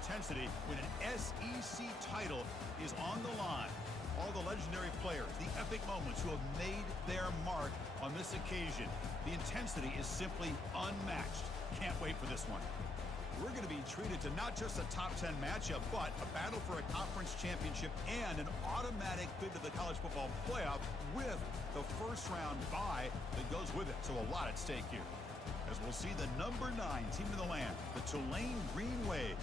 intensity when an SEC title is on the line. All the legendary players, the epic moments who have made their mark on this occasion. The intensity is simply unmatched. Can't wait for this one. We're going to be treated to not just a top 10 matchup, but a battle for a conference championship and an automatic bid to the college football playoff with the first round bye that goes with it. So a lot at stake here. As we'll see the number 9 team in the land, the Tulane Green Wave,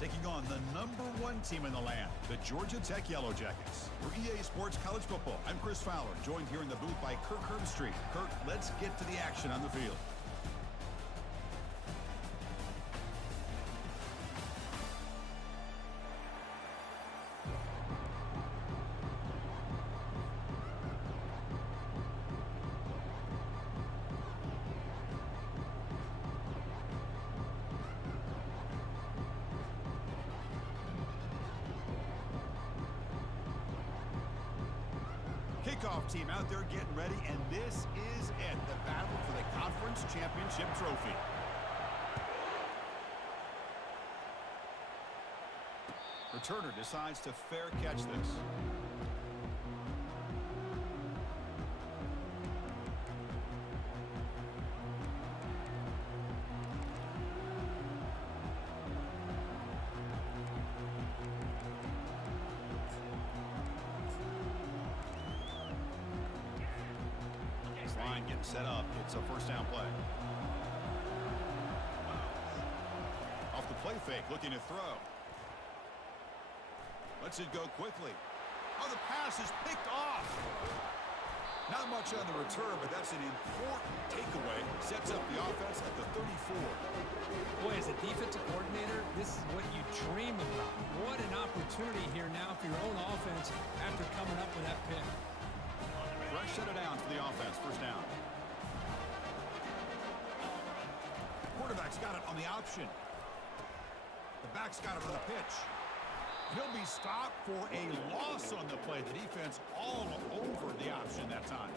taking on the number 1 team in the land, the Georgia Tech Yellow Jackets. For EA Sports College Football, I'm Chris Fowler, joined here in the booth by Kirk Herbstreit. Kirk, let's get to the action on the field. Kickoff team out there getting ready, and this is it, the battle for the conference championship trophy. Returner decides to fair catch this. Getting set up. It's a first down play. Off the play fake, looking to throw. Lets it go quickly. Oh, the pass is picked off. Not much on the return, but that's an important takeaway. Sets up the offense at the 34. Boy, as a defensive coordinator, this is what you dream about. What an opportunity here now for your own offense after coming up with that pick. Fresh set it down for the offense. First down. Quarterback's got it on the option. The back's got it on the pitch. He'll be stopped for a loss on the play. The defense all over the option that time.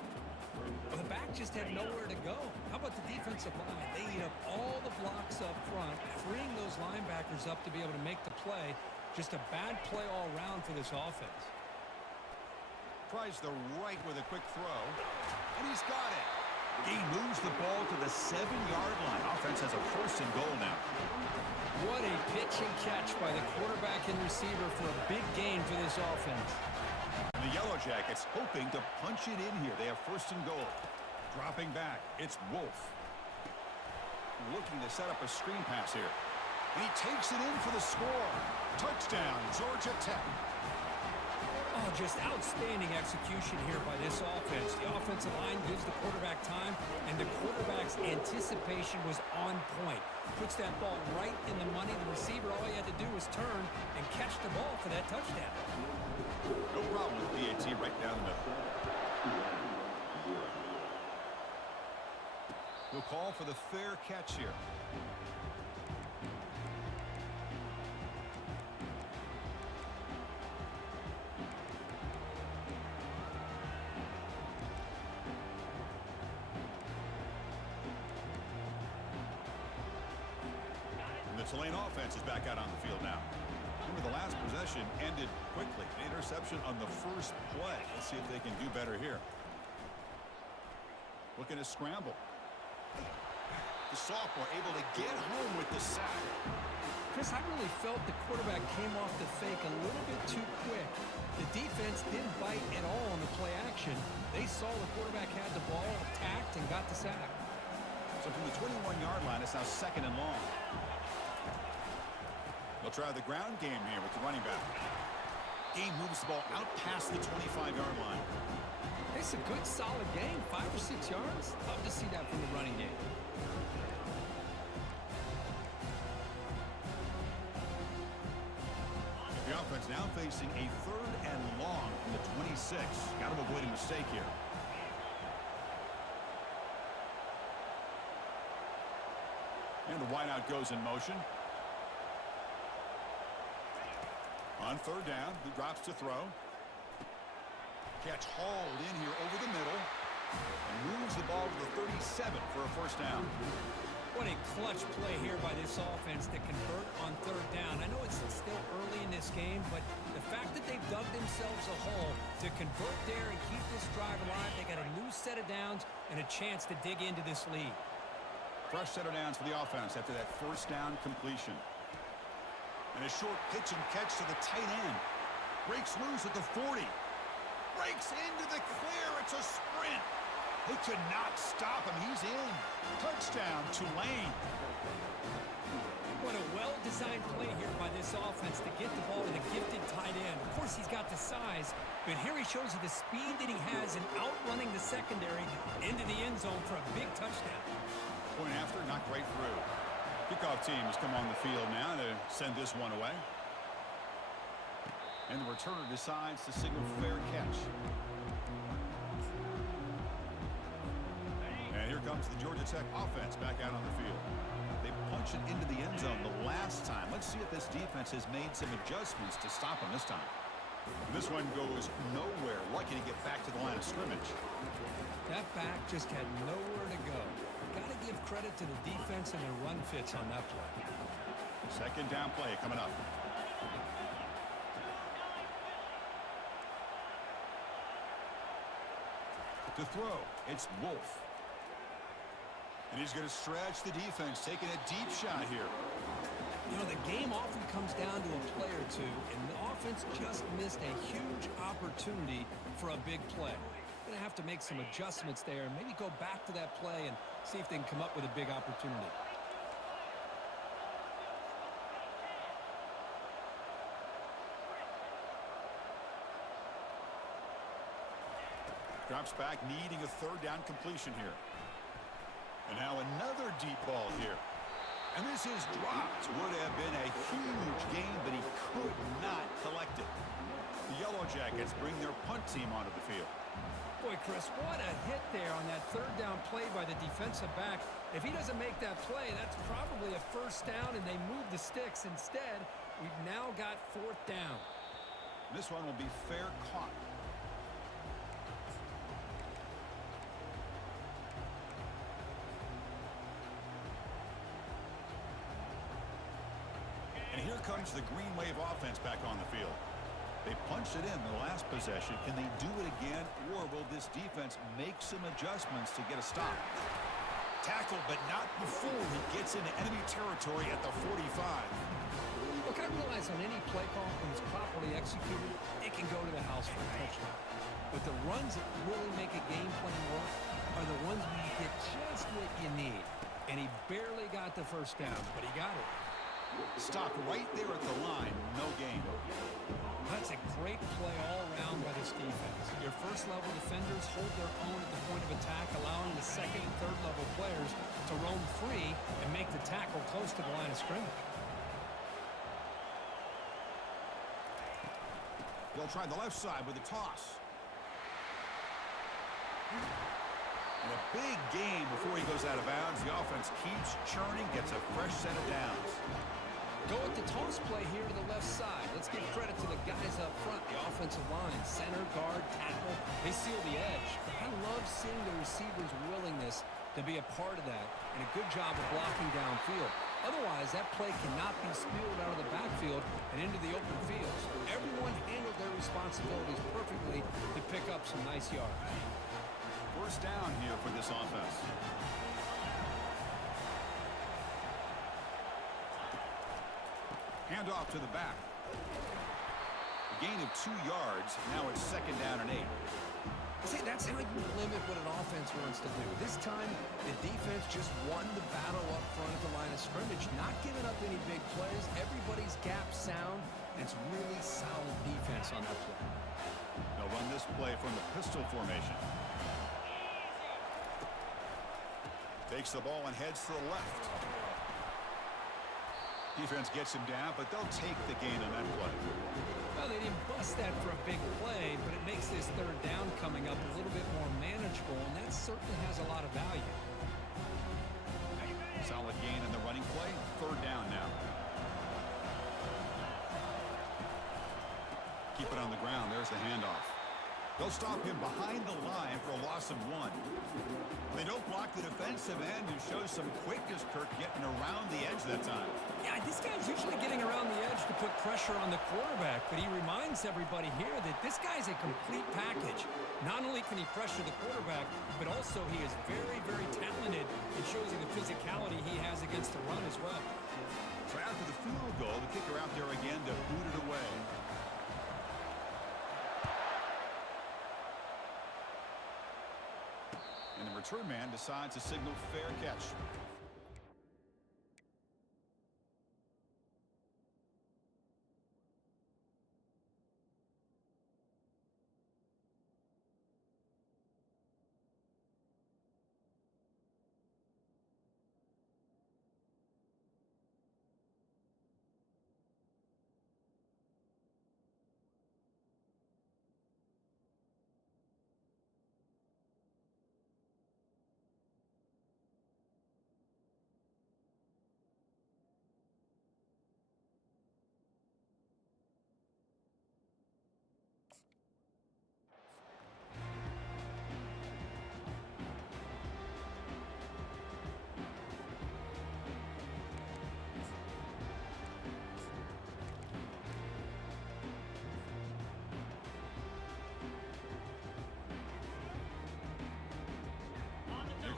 Well, the back just had nowhere to go. How about the defensive line? They eat up all the blocks up front, freeing those linebackers up to be able to make the play. Just a bad play all around for this offense. Tries the right with a quick throw, and he's got it. He moves the ball to the 7-yard line. Offense has a first and goal now. What a pitch and catch by the quarterback and receiver for a big gain for this offense. The Yellow Jackets hoping to punch it in here. They have first and goal. Dropping back, it's Wolf. Looking to set up a screen pass here. And he takes it in for the score. Touchdown, Georgia Tech. Oh, just outstanding execution here by this offense. The offensive line gives the quarterback time, and the quarterback's anticipation was on point. Puts that ball right in the money. The receiver, all he had to do was turn and catch the ball for that touchdown. No problem with PAT right down the middle. He'll call for the fair catch here. The Tulane offense is back out on the field now. Remember, the last possession ended quickly. An interception on the first play. Let's see if they can do better here. Looking to scramble. The sophomore able to get home with the sack. Chris, I really felt the quarterback came off the fake a little bit too quick. The defense didn't bite at all on the play action. They saw the quarterback had the ball, attacked, and got the sack. So from the 21-yard line, it's now second and long. They'll try the ground game here with the running back. Game moves the ball out past the 25-yard line. It's a good, solid game. 5 or 6 yards. Love to see that from the running game. The offense now facing a third and long from the 26. Got to avoid a mistake here. And the wideout goes in motion. On third down, he drops to throw. Catch hauled in here over the middle. And moves the ball to the 37 for a first down. What a clutch play here by this offense to convert on third down. I know it's themselves a hole to convert there and keep this drive alive. They got a new set of downs and a chance to dig into this lead. Fresh set of downs for the offense after that first down completion. And a short pitch and catch to the tight end. Breaks loose at the 40. Breaks into the clear. It's a sprint. They could not stop him. He's in. Touchdown, Tulane. What a well-designed play here by this offense to get the ball to the gifted tight end. Of course, he's got the size, but here he shows you the speed that he has in outrunning the secondary into the end zone for a big touchdown. Point after, knocked right through. Kickoff team has come on the field now to send this one away. And the returner decides to signal fair catch. And here comes the Georgia Tech offense back out on the field. They punch it into the end zone the last time. Let's see if this defense has made some adjustments to stop them this time. And this one goes nowhere. Lucky to get back to the line of scrimmage. That back just had nowhere to go. Got to give credit to the defense and their run fits on that play. Second down play coming up. To throw, it's Wolf. And he's going to stretch the defense, taking a deep shot here. You know, the game often comes down to a play or two, and the offense just missed a huge opportunity for a big play. Going to have to make some adjustments there and maybe go back to that play and see if they can come up with a big opportunity. Drops back, needing a third down completion here. And now another deep ball here. And this is dropped. Would have been a huge gain, but he could not collect it. The Yellow Jackets bring their punt team onto the field. Boy, Chris, what a hit there on that third down play by the defensive back. If he doesn't make that play, that's probably a first down, and they move the sticks. Instead, we've now got fourth down. This one will be fair caught. And here comes the Green Wave offense back on the field. They punched it in the last possession. Can they do it again, or will this defense make some adjustments to get a stop? Tackled, but not before he gets into enemy territory at the 45. Look, I realize on any play call, when it's properly executed, it can go to the house for a touchdown. But the runs that really make a game plan work are the ones where you get just what you need. And he barely got the first down, but he got it. Stopped right there at the line. No gain. That's a great play all around by this defense. Your first-level defenders hold their own at the point of attack, allowing the second and third-level players to roam free and make the tackle close to the line of scrimmage. They'll try the left side with a toss. And a big gain before he goes out of bounds. The offense keeps churning, gets a fresh set of downs. Go with the toss play here to the left side. Let's give credit to the guys up front, the offensive line, center, guard, tackle. They seal the edge. I love seeing the receiver's willingness to be a part of that, and a good job of blocking downfield. Otherwise, that play cannot be spewed out of the backfield and into the open fields. Everyone handled their responsibilities perfectly to pick up some nice yards. First down here for this offense. Handoff to the back. A gain of 2 yards. Now it's second down and 8. See, that's how you limit what an offense wants to do. This time, the defense just won the battle up front at the line of scrimmage, not giving up any big plays. Everybody's gap sound. It's really solid defense on that play. They'll run this play from the pistol formation. Takes the ball and heads to the left. Defense gets him down, but they'll take the gain on that play. Well, they didn't bust that for a big play, but it makes this third down coming up a little bit more manageable, and that certainly has a lot of value. Solid gain in the running play. Third down now. Keep it on the ground. There's the handoff. They'll stop him behind the line for a loss of 1. They don't block the defensive end, who shows some quickness, Kirk, getting around the edge that time. Yeah, this guy's usually getting around the edge to put pressure on the quarterback, but he reminds everybody here that this guy's a complete package. Not only can he pressure the quarterback, but also he is very, very talented. It shows you the physicality he has against the run as well. So after the field goal, the kicker out there again to boot it away. And the return man decides to signal fair catch.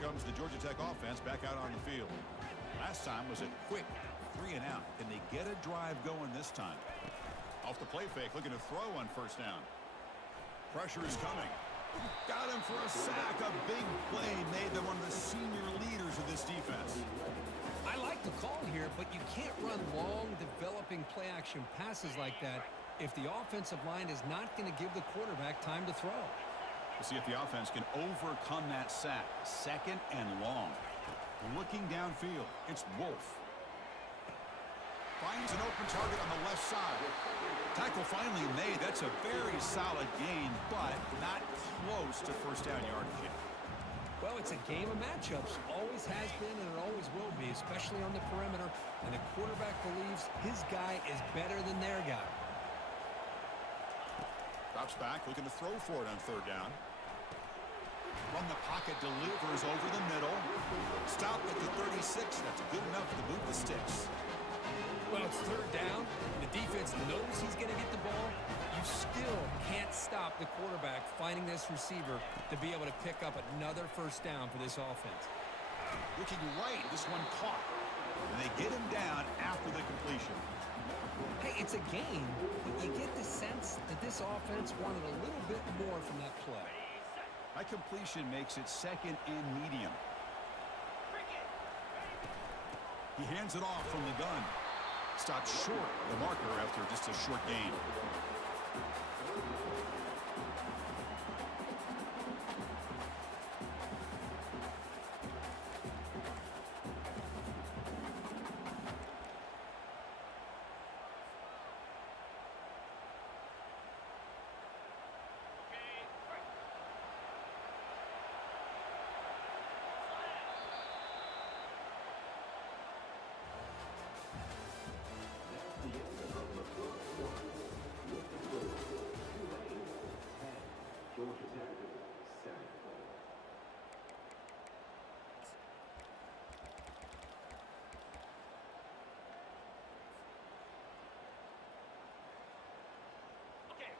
Comes the Georgia Tech offense back out on the field. Last time was a quick 3 and out. Can they get a drive going this time? Off the play fake, looking to throw on first down. Pressure is coming. Got him for a sack. A big play made them one of the senior leaders of this defense. I like the call here, but you can't run long, developing play-action passes like that if the offensive line is not going to give the quarterback time to throw. We'll see if the offense can overcome that sack. Second and long. Looking downfield, it's Wolf. Finds an open target on the left side. Tackle finally made. That's a very solid gain, but not close to first down yardage yet. Well, it's a game of matchups. Always has been and it always will be, especially on the perimeter. And the quarterback believes his guy is better than their guy. Drops back, looking to throw for it on third down. From the pocket, delivers over the middle. Stopped at the 36. That's good enough to move the sticks. Well, it's third down. The defense knows he's going to get the ball. You still can't stop the quarterback finding this receiver to be able to pick up another first down for this offense. Looking right, this one caught. And they get him down after the completion. Hey, it's a game, but you get the sense that this offense wanted a little bit more from that play. That completion makes it second and medium. He hands it off from the gun. Stopped short of the marker after just a short gain.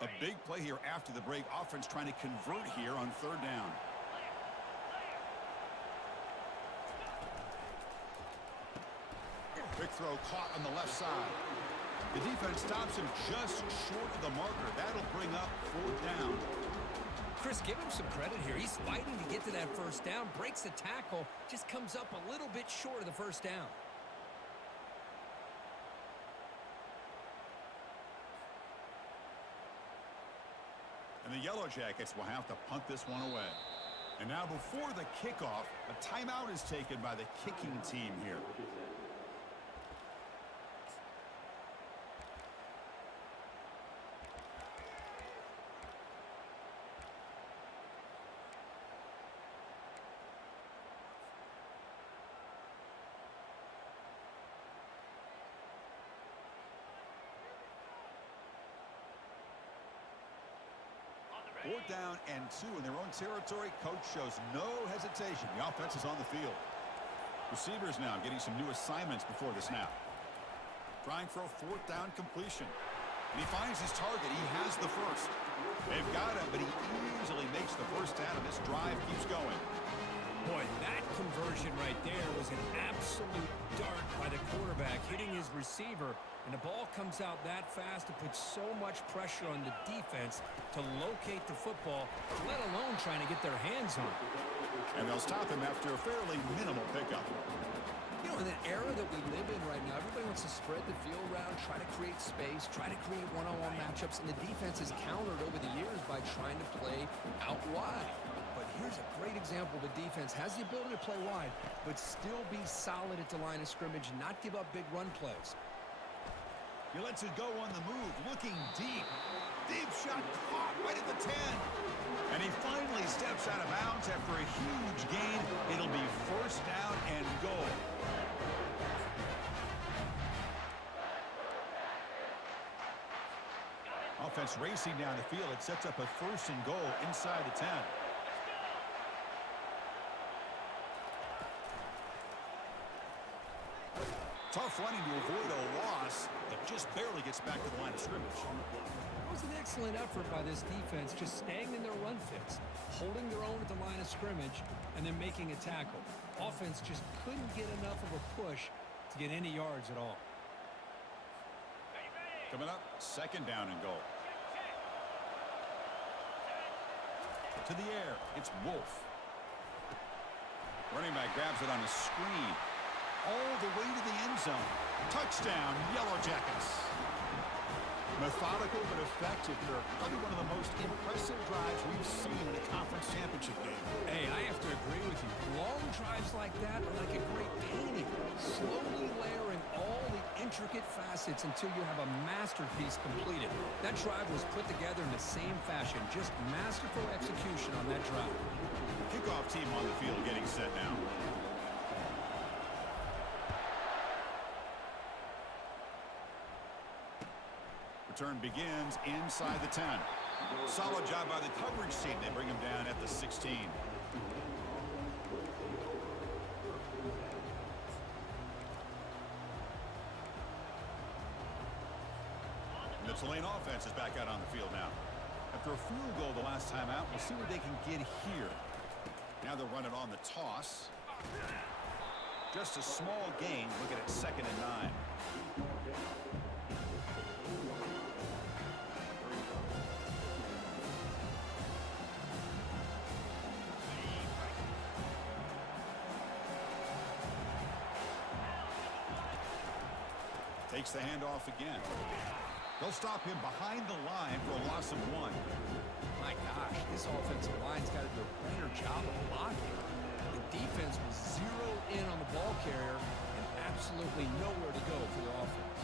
A big play here after the break. Offense trying to convert here on third down. Quick throw caught on the left side. The defense stops him just short of the marker. That'll bring up fourth down. Chris, give him some credit here. He's fighting to get to that first down. Breaks the tackle. Just comes up a little bit short of the first down. And the Yellow Jackets will have to punt this one away. And now before the kickoff, a timeout is taken by the kicking team here. Fourth down and 2 in their own territory. Coach shows no hesitation. The offense is on the field. Receivers now getting some new assignments before the snap. Trying for a fourth down completion. And he finds his target. He has the first. They've got him, but he easily makes the first down, and this drive keeps going. Boy, that conversion right there was an absolute dart by the quarterback, hitting his receiver, and the ball comes out that fast. It puts so much pressure on the defense to locate the football, let alone trying to get their hands on it. And they'll stop him after a fairly minimal pickup. You know, in the era that we live in right now, everybody wants to spread the field around, try to create space, try to create one-on-one matchups, and the defense has countered over the years by trying to play out wide. But here's a great example. The defense has the ability to play wide, but still be solid at the line of scrimmage, not give up big run plays. He lets it go on the move, looking deep. Deep shot caught right at the 10. And he finally steps out of bounds after a huge gain. It'll be first down and goal. Offense racing down the field. It sets up a first and goal inside the 10. Tough running to avoid a loss, but just barely gets back to the line of scrimmage. It was an excellent effort by this defense, just staying in their run fits, holding their own at the line of scrimmage, and then making a tackle. Offense just couldn't get enough of a push to get any yards at all. Coming up, second down and goal. To the air, it's Wolf. Running back grabs it on a screen. All the way to the end zone. Touchdown, Yellow Jackets. Methodical but effective here. Probably one of the most impressive drives we've seen in a conference championship game. Hey, I have to agree with you. Long drives like that are like a great painting. Slowly layering all the intricate facets until you have a masterpiece completed. That drive was put together in the same fashion. Just masterful execution on that drive. Kickoff team on the field getting set now. Return begins inside the 10. Solid job by the coverage team. They bring him down at the 16. And the Tulane offense is back out on the field now. After a field goal the last time out, we'll see what they can get here. Now they'll run it on the toss. Just a small gain. Looking at 2nd and 9. Takes the handoff again. They'll stop him behind the line for a loss of 1. My gosh, this offensive line's got to do a better job of blocking. The defense was zeroed in on the ball carrier and absolutely nowhere to go for their offense.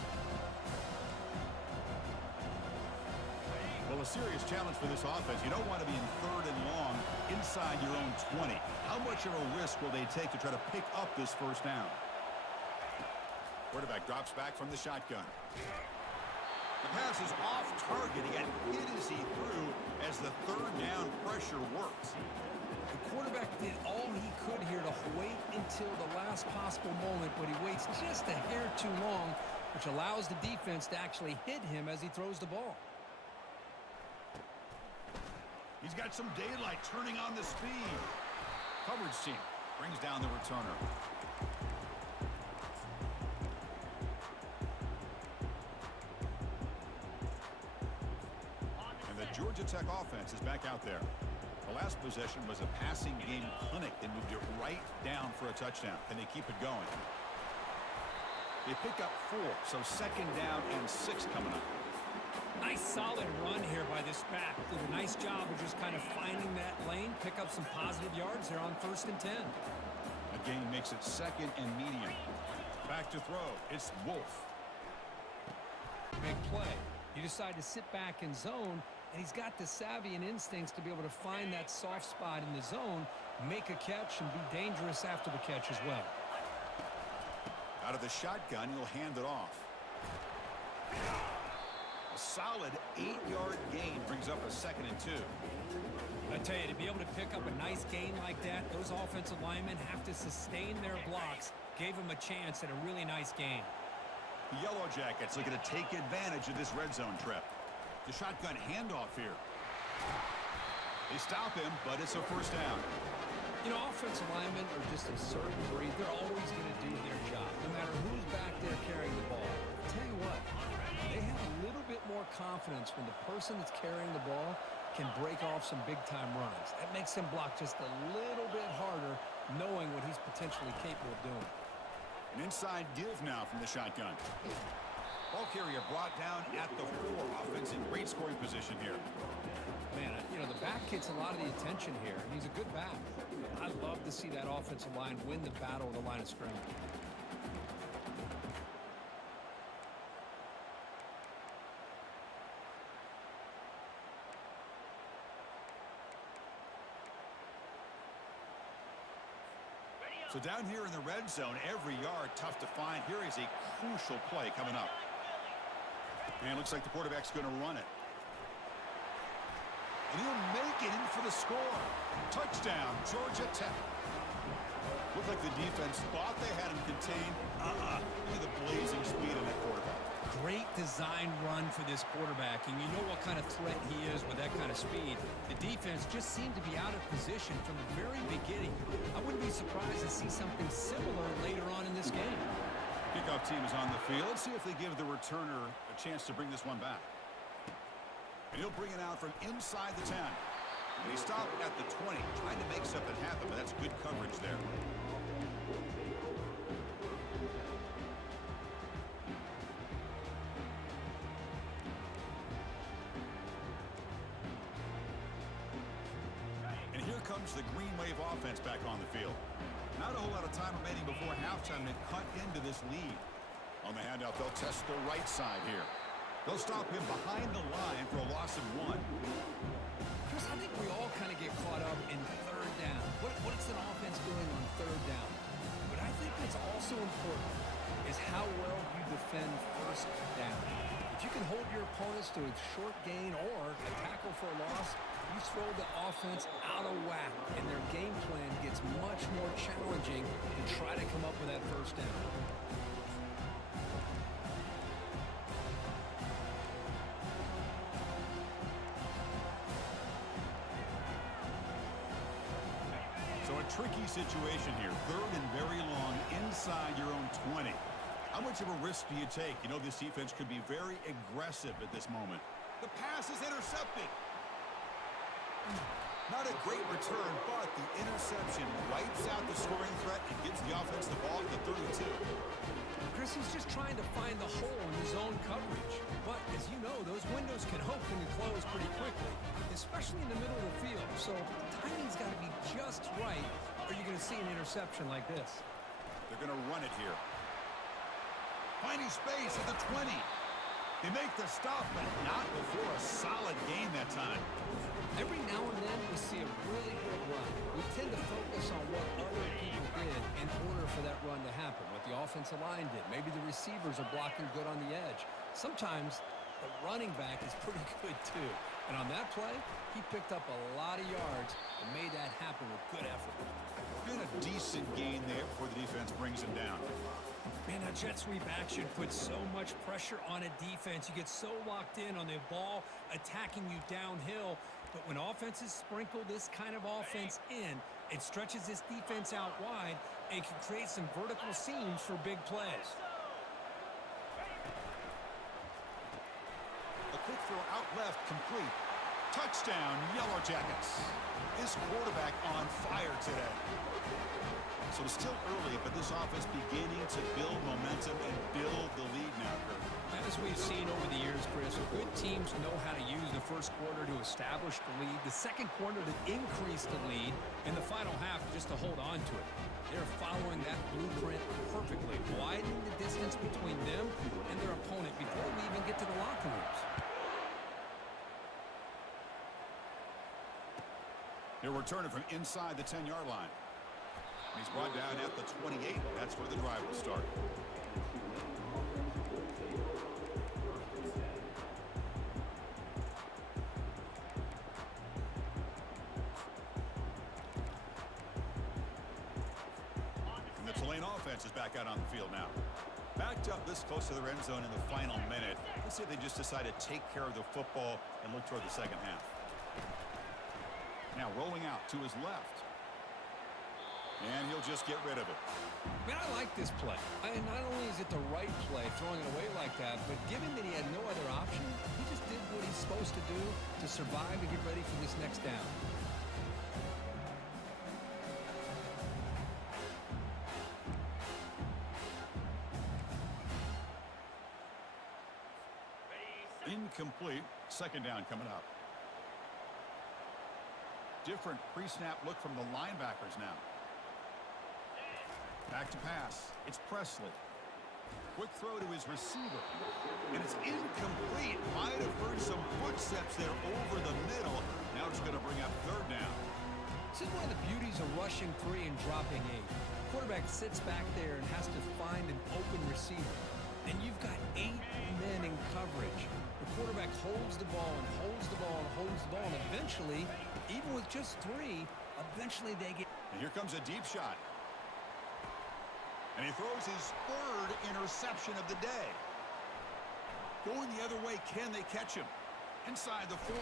Well, a serious challenge for this offense. You don't want to be in 3rd and long inside your own 20. How much of a risk will they take to try to pick up this first down? Quarterback drops back from the shotgun. The pass is off target. He got hit as he threw as the 3rd down pressure worked. The quarterback did all he could here to wait until the last possible moment, but he waits just a hair too long, which allows the defense to actually hit him as he throws the ball. He's got some daylight turning on the speed. Coverage team brings down the returner. Georgia Tech offense is back out there. The last possession was a passing game clinic. They moved it right down for a touchdown. Can they keep it going? They pick up 4, so 2nd down and 6 coming up. Nice solid run here by this back. Did a nice job of just kind of finding that lane, pick up some positive yards here on 1st and 10. A gain makes it 2nd and medium. Back to throw. It's Wolf. Big play. You decide to sit back in zone, and he's got the savvy and instincts to be able to find that soft spot in the zone, make a catch, and be dangerous after the catch as well. Out of the shotgun, he'll hand it off. A solid 8-yard gain brings up a 2nd and 2. I tell you, to be able to pick up a nice gain like that, those offensive linemen have to sustain their blocks. Gave him a chance at a really nice gain. The Yellow Jackets looking to take advantage of this red zone trip. The shotgun handoff here. They stop him, but it's a first down. You know, offensive linemen are just a certain breed. They're always going to do their job, no matter who's back there carrying the ball. I'll tell you what, they have a little bit more confidence when the person that's carrying the ball can break off some big-time runs. That makes them block just a little bit harder, knowing what he's potentially capable of doing. An inside give now from the shotgun. Ball carrier brought down at the 4. Offense in great scoring position here. Man, you know, the back gets a lot of the attention here. He's a good back. I love to see that offensive line win the battle of the line of scrimmage. So down here in the red zone, every yard tough to find. Here is a crucial play coming up. And it looks like the quarterback's going to run it. And he'll make it in for the score. Touchdown, Georgia Tech. Looked like the defense thought they had him contained. Look at the blazing speed of that quarterback. Great design run for this quarterback, and you know what kind of threat he is with that kind of speed. The defense just seemed to be out of position from the very beginning. I wouldn't be surprised to see something similar later on in this game. Kickoff team is on the field. Let's see if they give the returner a chance to bring this one back. And he'll bring it out from inside the 10. And he stopped at the 20, trying to make something happen, but that's good coverage there. And here comes the Green Wave offense back on the field. Not a whole lot of time remaining before halftime to cut into this lead. On the handout, they'll test the right side here. They'll stop him behind the line for a loss of 1. Chris, I think we all kind of get caught up in third down. What's an offense doing on third down? But I think what's also important is how well you defend first down. If you can hold your opponents to a short gain or a tackle for a loss, you throw the offense out of whack, and their game plan gets much more challenging to try to come up with that first down. So a tricky situation here. Third and very long inside your own 20. How much of a risk do you take? You know, this defense could be very aggressive at this moment. The pass is intercepted. Not a great return, but the interception wipes out the scoring threat and gives the offense the ball at the 32. Chris, he's just trying to find the hole in his own coverage. But as you know, those windows can open and close pretty quickly, especially in the middle of the field. So the timing's got to be just right, or you're going to see an interception like this. They're going to run it here. Finding space at the 20. They make the stop, but not before a solid gain that time. Every now and then we see a really good run. We tend to focus on what other people did in order for that run to happen, what the offensive line did. Maybe the receivers are blocking good on the edge. Sometimes the running back is pretty good too. And on that play, he picked up a lot of yards and made that happen with good effort. Been a decent gain there before the defense brings him down. Man, that jet sweep action puts so much pressure on a defense. You get so locked in on the ball attacking you downhill. But when offenses sprinkle this kind of offense in, it stretches this defense out wide and can create some vertical seams for big plays. A quick throw out left, complete. Touchdown, Yellow Jackets. This quarterback on fire today. So it's still early, but this offense beginning to build momentum and build the lead now, Kurt. As we've seen over the years, Chris, good teams know how to use the first quarter to establish the lead, the second quarter to increase the lead, and the final half just to hold on to it. They're following that blueprint perfectly, widening the distance between them and their opponent before we even get to the locker rooms. They're returning from inside the 10-yard line. He's brought down at the 28. That's where the drive will start. And the Tulane offense is back out on the field now. Backed up this close to their end zone in the final minute. Let's say they just decide to take care of the football and look toward the second half. Now rolling out to his left. And he'll just get rid of it. Man, I like this play. Not only is it the right play, throwing it away like that, but given that he had no other option, he just did what he's supposed to do to survive and get ready for this next down. Incomplete. Second down coming up. Different pre-snap look from the linebackers now. Back to pass. It's Presley. Quick throw to his receiver. And it's incomplete. Might have heard some footsteps there over the middle. Now it's going to bring up third down. This is one of the beauties of rushing 3 and dropping 8. Quarterback sits back there and has to find an open receiver. And you've got 8 men in coverage. The quarterback holds the ball and holds the ball and holds the ball. And eventually, even with just 3, eventually they get... And here comes a deep shot. And he throws his third interception of the day. Going the other way, can they catch him? Inside the 40.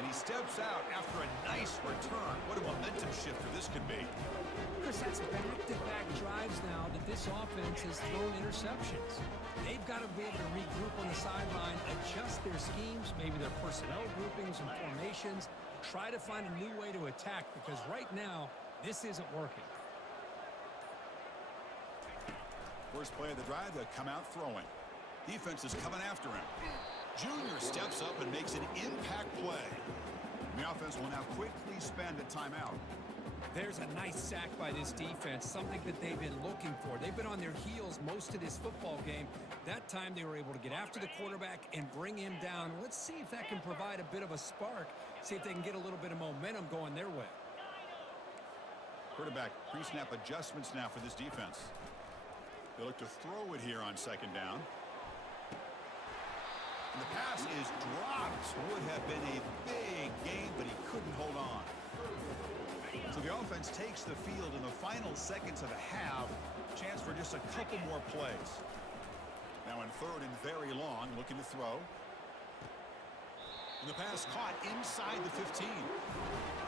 And he steps out after a nice return. What a momentum shifter this could be. Chris, that's back-to-back drives now that this offense has thrown interceptions. They've got to be able to regroup on the sideline, adjust their schemes, maybe their personnel groupings and formations, try to find a new way to attack, because right now, this isn't working. First play of the drive, they come out throwing. Defense is coming after him. Junior steps up and makes an impact play. The offense will now quickly spend a timeout. There's a nice sack by this defense, something that they've been looking for. They've been on their heels most of this football game. That time they were able to get after the quarterback and bring him down. Let's see if that can provide a bit of a spark, see if they can get a little bit of momentum going their way. Quarterback pre-snap adjustments now for this defense. They look to throw it here on second down. And the pass is dropped. Would have been a big gain, but he couldn't hold on. So the offense takes the field in the final seconds of the half. Chance for just a couple more plays. Now in third and very long, looking to throw. And the pass caught inside the 15.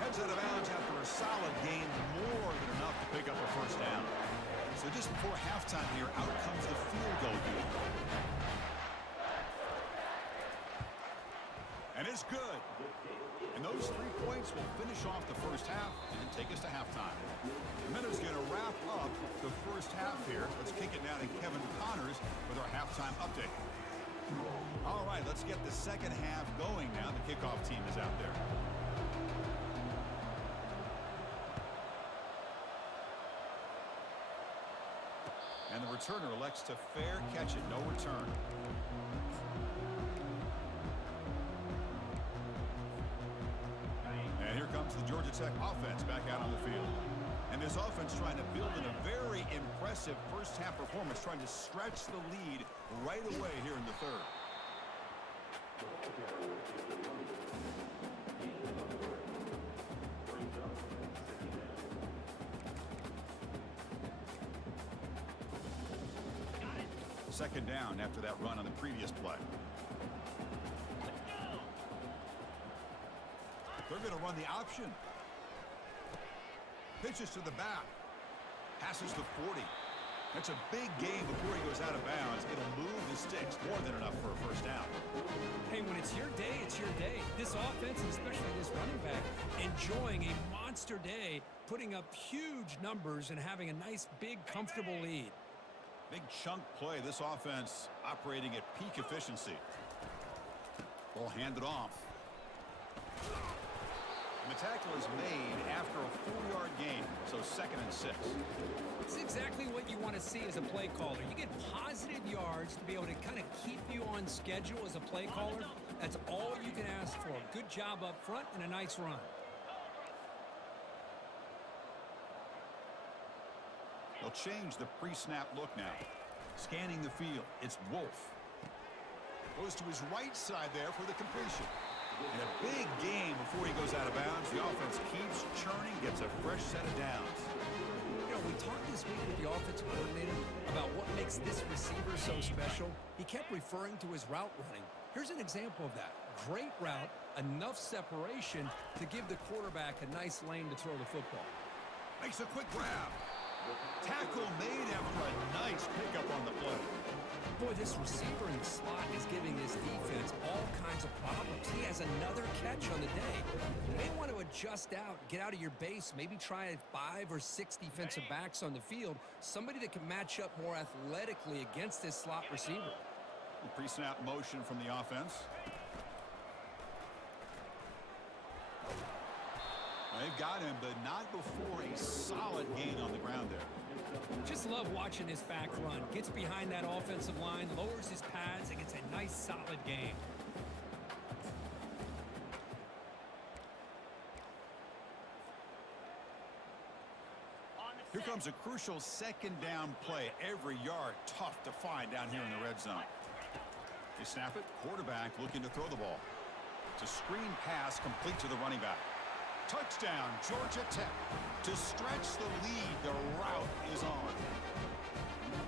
Heads out of bounds after a solid gain, more than enough to pick up a first down. So just before halftime here, out comes the field goal unit. And it's good. And those 3 points will finish off the first half and take us to halftime. The Minnows going to wrap up the first half here. Let's kick it now to Kevin Connors with our halftime update. All right, let's get the second half going now. The kickoff team is out there. And the returner elects to fair catch it. No return. And here comes the Georgia Tech offense back out on the field. And this offense trying to build in a very impressive first half performance, trying to stretch the lead right away here in the third. Second down after that run on the previous play. They're going to run the option. Pitches to the back. Passes to 40. That's a big gain before he goes out of bounds. It'll move the sticks, more than enough for a first down. Hey, when it's your day, it's your day. This offense, especially this running back, enjoying a monster day, putting up huge numbers and having a nice, big, comfortable lead. Big chunk play. This offense operating at peak efficiency. Ball handed off. And the tackle is made after a 4-yard gain, so 2nd and 6. It's exactly what you want to see as a play caller. You get positive yards to be able to kind of keep you on schedule as a play caller. That's all you can ask for. Good job up front and a nice run. They'll change the pre-snap look now. Scanning the field, it's Wolf. Goes to his right side there for the completion. And a big gain before he goes out of bounds. The offense keeps churning, gets a fresh set of downs. You know, we talked this week with the offensive coordinator about what makes this receiver so special. He kept referring to his route running. Here's an example of that. Great route, enough separation to give the quarterback a nice lane to throw the football. Makes a quick grab. Tackle made after a nice pickup on the play. Boy, this receiver in the slot is giving this defense all kinds of problems. He has another catch on the day. You may want to adjust out, get out of your base, maybe try 5 or 6 defensive backs on the field, somebody that can match up more athletically against this slot receiver. Pre-snap motion from the offense. They've got him, but not before a solid gain on the ground there. Just love watching this back run. Gets behind that offensive line, lowers his pads, and gets a nice solid gain. Here comes a crucial second down play. Every yard tough to find down here in the red zone. They snap it. Quarterback looking to throw the ball. It's a screen pass complete to the running back. Touchdown, Georgia Tech. To stretch the lead, the route is on.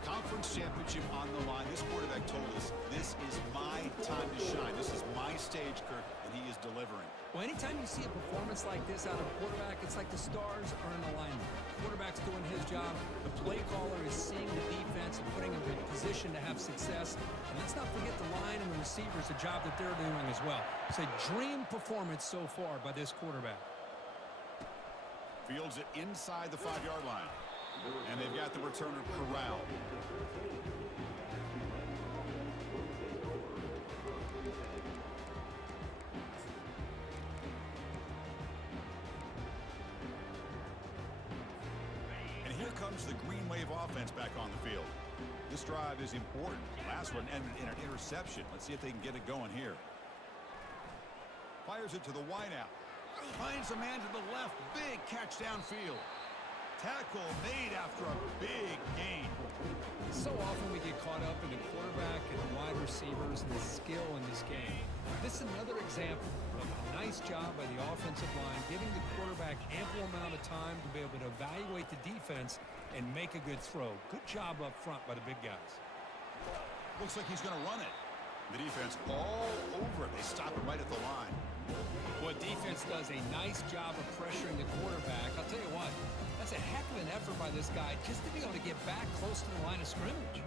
Conference championship on the line. This quarterback told us, this is my time to shine. This is my stage, Kirk, and he is delivering. Well, anytime you see a performance like this out of a quarterback, it's like the stars are in alignment. The quarterback's doing his job. The play caller is seeing the defense and putting him in position to have success. And let's not forget the line and the receivers, the job that they're doing as well. It's a dream performance so far by this quarterback. Fields it inside the 5-yard line. And they've got the returner corralled. And here comes the Green Wave offense back on the field. This drive is important. Last one ended in an interception. Let's see if they can get it going here. Fires it to the wideout. Finds a man to the left. Big catch downfield. Tackle made after a big gain. So often we get caught up in the quarterback and the wide receivers and the skill in this game. This is another example of a nice job by the offensive line, giving the quarterback ample amount of time to be able to evaluate the defense and make a good throw. Good job up front by the big guys. Looks like he's going to run it. The defense all over it. They stop it right at the line. Well, defense does a nice job of pressuring the quarterback. I'll tell you what, that's a heck of an effort by this guy just to be able to get back close to the line of scrimmage.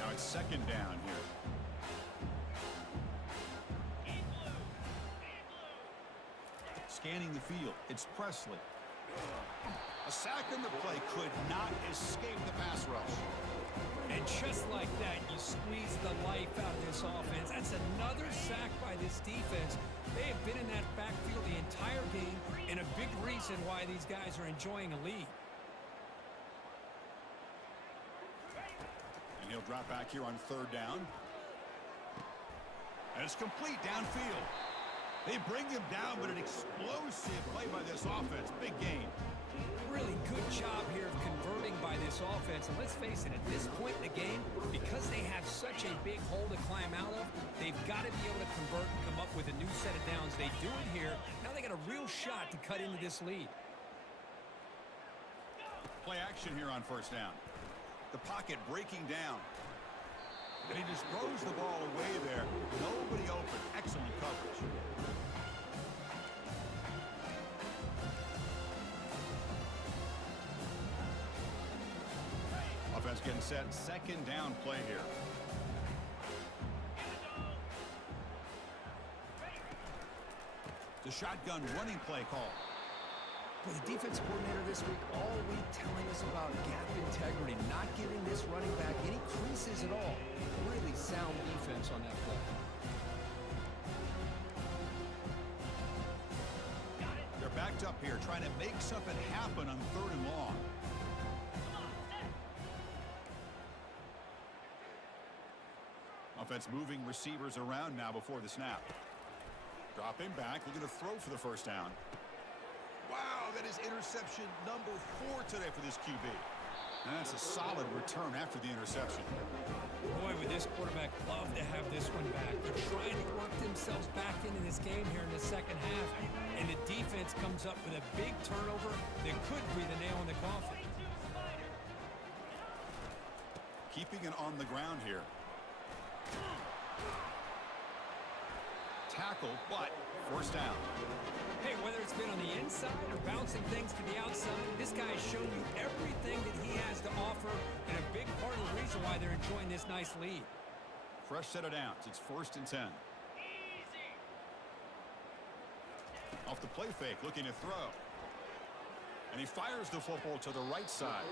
Now it's second down here. Scanning the field, it's Presley. A sack in the play could not escape the pass rush. And just like that, you squeeze the life out of this offense. That's another sack by this defense. They have been in that backfield the entire game, and a big reason why these guys are enjoying a lead. And he'll drop back here on third down. And it's complete downfield. They bring him down, but an explosive play by this offense. Big gain. Really good job here of converting by this offense. And let's face it, at this point in the game, because they have such a big hole to climb out of, they've got to be able to convert and come up with a new set of downs. They do it here. Now they got a real shot to cut into this lead. Play action here on first down. The pocket breaking down. And he just throws the ball away there. Nobody open. Excellent coverage. Offense getting set. Second down play here. The shotgun running play call. Well, the defense coordinator this week all week telling us about gap integrity, not giving this running back any creases at all. Really sound defense on that play. They're backed up here trying to make something happen on third and long. Offense moving receivers around now before the snap. Dropping back, looking to throw for the first down. Wow, that is interception number 4 today for this QB. And that's a solid return after the interception. Boy, would this quarterback love to have this one back. They're trying to work themselves back into this game here in the second half. And the defense comes up with a big turnover that could be the nail in the coffin. keeping it on the ground here. Tackle, but first down. Hey, whether it's been on the inside or bouncing things to the outside, this guy has shown you everything that he has to offer, and a big part of the reason why they're enjoying this nice lead. Fresh set of downs. It's 1st and 10. Off the play fake, looking to throw. And he fires the football to the right side.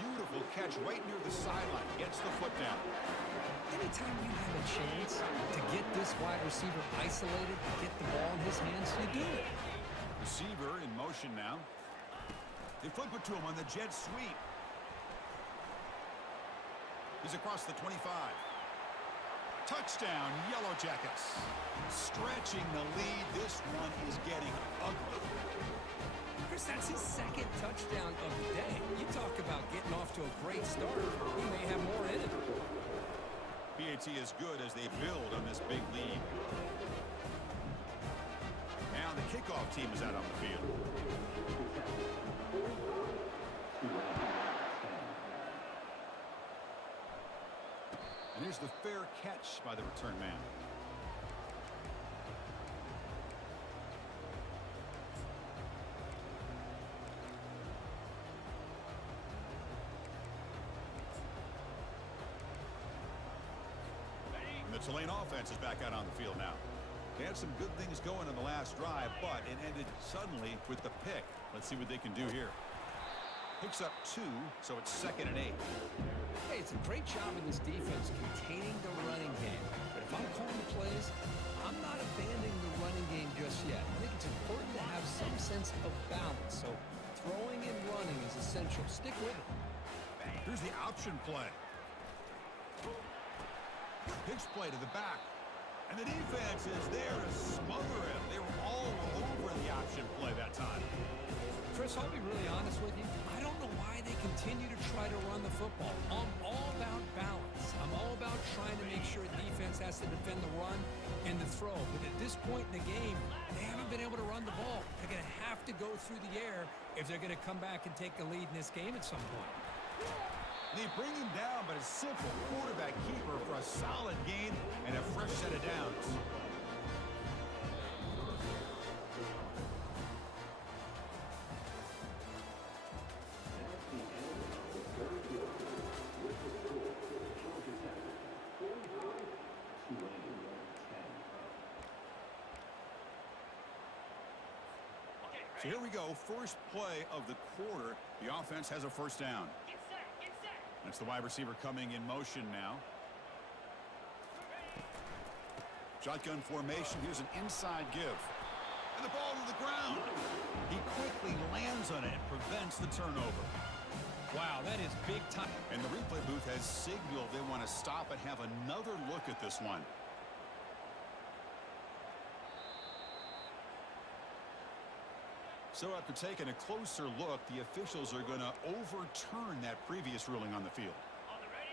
Beautiful catch right near the sideline. Gets the foot down. Anytime you have a chance to get this wide receiver isolated, to get the ball in his hands, you do it. Receiver in motion now. They flip it to him on the jet sweep. He's across the 25. Touchdown, Yellow Jackets. Stretching the lead. This one is getting ugly. Chris, that's his 2nd touchdown of the day. You talk about getting off to a great start. He may have more in it. PAT is good as they build on this big lead. Now the kickoff team is out on the field. And here's the fair catch by the return man. And the Tulane offense is back out on the field now. They had some good things going in the last drive, but it ended suddenly with the pick. Let's see what they can do here. Picks up 2, so it's 2nd and 8. Hey, it's a great job in this defense containing the running game. But if I'm calling the plays, I'm not abandoning the running game just yet. I think it's important to have some sense of balance. So throwing and running is essential. Stick with it. Here's the option play. Pitch play to the back. And the defense is there to smother him. They were all over the option play that time. Chris, I'll be really honest with you. I don't know why they continue to try to run the football. I'm all about balance. I'm all about trying to make sure defense has to defend the run and the throw. But at this point in the game, they haven't been able to run the ball. They're going to have to go through the air if they're going to come back and take the lead in this game at some point. They bring him down, but a simple quarterback keeper for a solid gain and a fresh set of downs. So here we go, first play of the quarter. The offense has a first down. That's the wide receiver coming in motion now. Shotgun formation. Here's an inside give. And the ball to the ground. He quickly lands on it and prevents the turnover. Wow, that is big time. And the replay booth has signaled they want to stop and have another look at this one. So after taking a closer look, the officials are going to overturn that previous ruling on the field.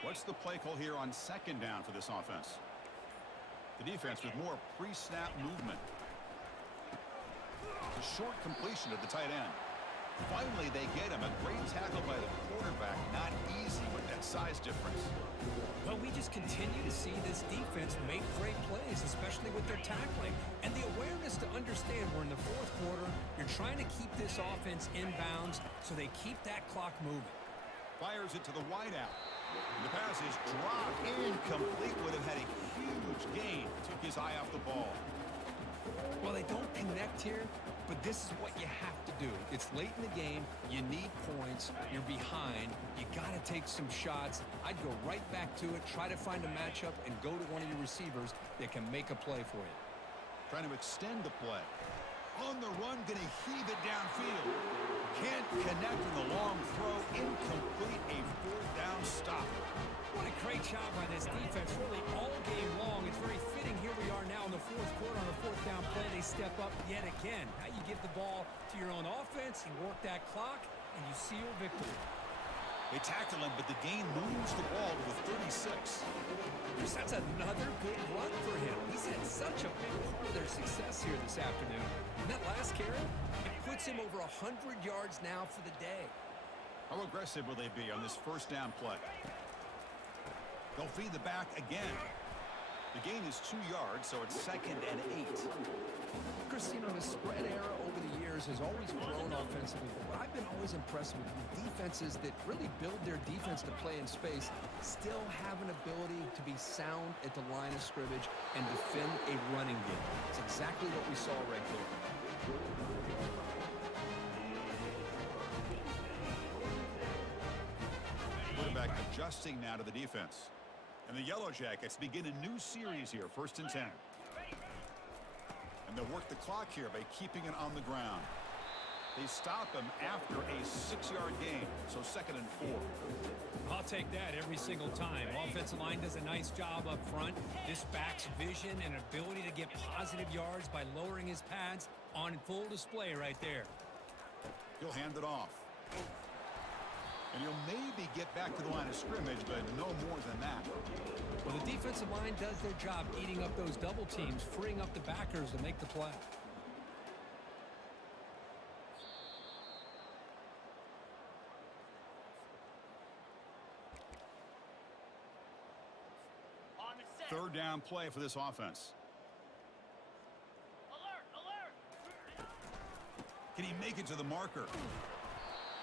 What's the play call here on 2nd down for this offense? The defense with more pre-snap movement. A short completion to the tight end. Finally, they get him. A great tackle by the quarterback. Not easy with that size difference. Well, we just continue to see this defense make great plays, especially with their tackling. And the awareness to understand we're in the 4th quarter, you're trying to keep this offense in bounds so they keep that clock moving. Fires it to the wideout. The pass is dropped incomplete. Would have had a huge gain. Took his eye off the ball. Well, they don't connect here, but this is what you have to do. It's late in the game. You need points. You're behind. You got to take some shots. I'd go right back to it, try to find a matchup, and go to one of your receivers that can make a play for you. Trying to extend the play. On the run, going to heave it downfield. Can't connect in the long throw. Incomplete. A 4th down stop. What a great job by this defense, really all game long. It's very fitting. Here we are now in the 4th quarter on a 4th down play. They step up yet again. Now you give the ball to your own offense, you work that clock, and you seal victory. They tackle him, but the gain moves the ball to the 36. That's another good run for him. He's had such a big part of their success here this afternoon. And that last carry, it puts him over 100 yards now for the day. How aggressive will they be on this 1st down play? They'll feed the back again. The gain is 2 yards, so it's 2nd and 8. Christine, the spread era over the years has always grown offensively, but what I've been always impressed with defenses that really build their defense to play in space still have an ability to be sound at the line of scrimmage and defend a running game. It's exactly what we saw right there. Quarterback adjusting now to the defense. And the Yellow Jackets begin a new series here, 1st and 10. And they'll work the clock here by keeping it on the ground. They stop him after a 6-yard gain, so 2nd and 4. I'll take that every single time. Offensive line does a nice job up front. This back's vision and ability to get positive yards by lowering his pads on full display right there. He'll hand it off. And he'll maybe get back to the line of scrimmage, but no more than that. Well, the defensive line does their job eating up those double teams, freeing up the backers to make the play. Third down play for this offense. Alert! Can he make it to the marker?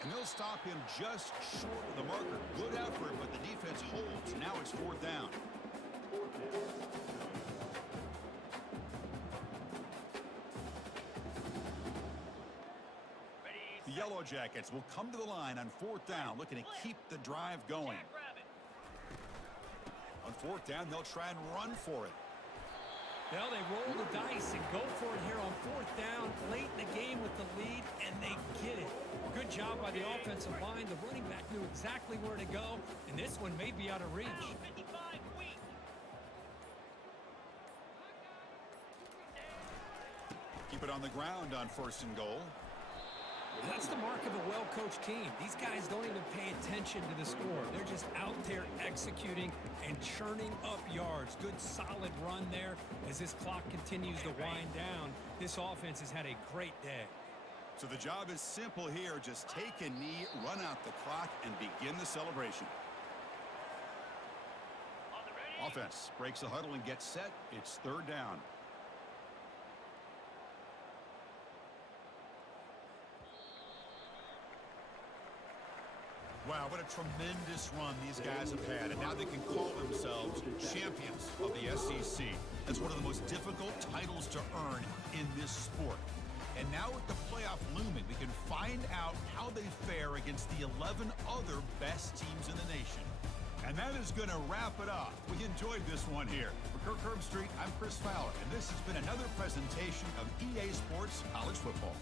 And they'll stop him just short of the marker. Good effort, but the defense holds. Now it's 4th down. The Yellow Jackets will come to the line on 4th down, looking to keep the drive going. On 4th down, they'll try and run for it. Well, they roll the dice and go for it here on 4th down, late in the game with the lead, and they get it. Good job by the offensive line. The running back knew exactly where to go, and this one may be out of reach. Keep it on the ground on 1st and goal. That's the mark of a well-coached team. These guys don't even pay attention to the score. They're just out there executing and churning up yards. Good, solid run there as this clock continues to wind down. This offense has had a great day. So the job is simple here. Just take a knee, run out the clock, and begin the celebration. Offense breaks the huddle and gets set. It's 3rd down. Wow, what a tremendous run these guys have had, and now they can call themselves champions of the SEC. That's one of the most difficult titles to earn in this sport. And now with the playoff looming, we can find out how they fare against the 11 other best teams in the nation. And that is going to wrap it up. We enjoyed this one here. For Kirk Herbstreit, I'm Chris Fowler, and this has been another presentation of EA Sports College Football.